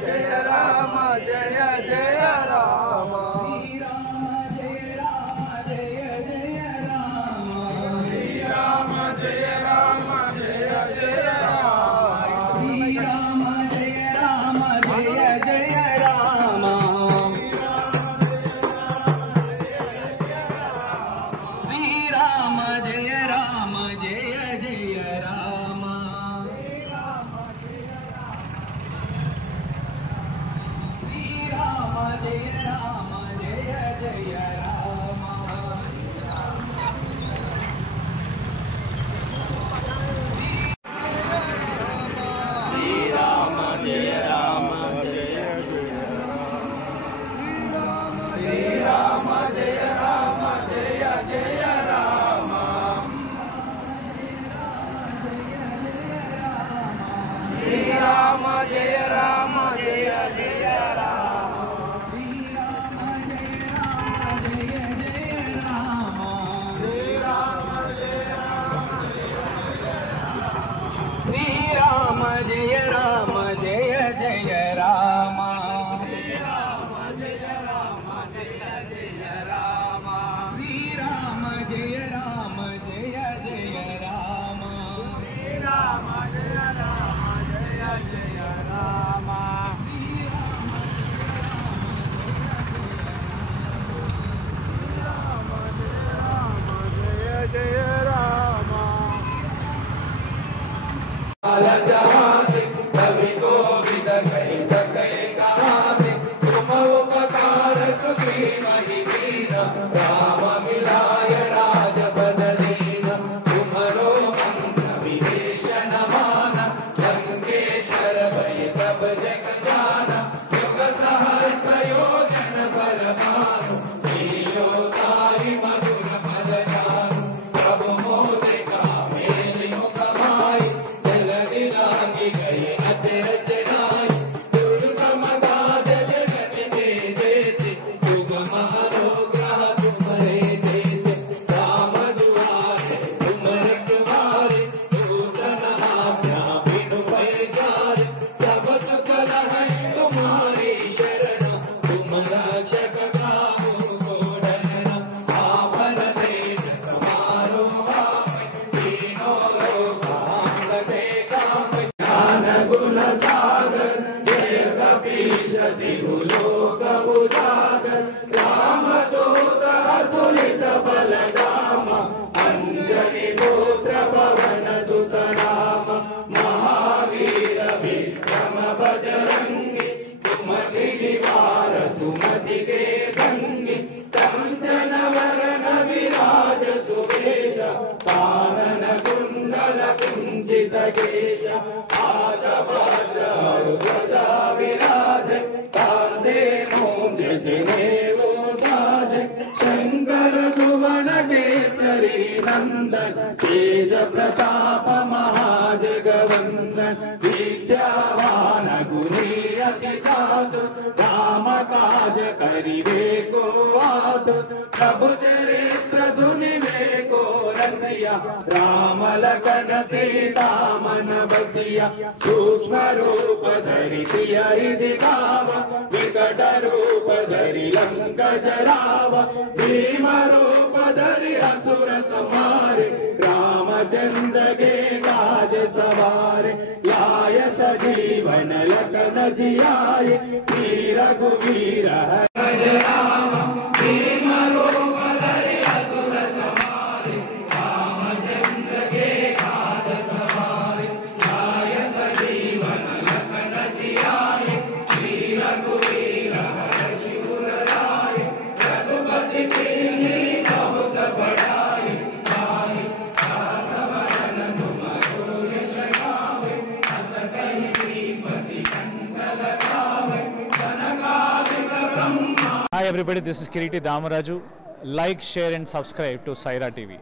जय राम जय जय राम तेज प्रताप महाजगवंदन विद्यावान गुणी अति चातुर राम काज करिवे को आतुर प्रभु चरित्र सुनिवे को रसिया राम लखन सीता मन बसिया सूक्ष्म रूप धरि सियहि दिखावा विकट रूप धरि लंक जरावा भीम रूप धरि असुर संहारे रामचंद्र के काज सवारे लाय सजीवन लखन जियाए श्री रघुवीर हरि राम भीम रूप धरि असुर संहारे रामचंद्र के काज सवारे लाय सजीवन लखन जियाए श्री रघुवीर हरि शिवर लाए रघुपति कीन्ही बहुत बड़ाई Hi everybody, this is Kiriti Damaraju. Like, share and subscribe to Saira TV.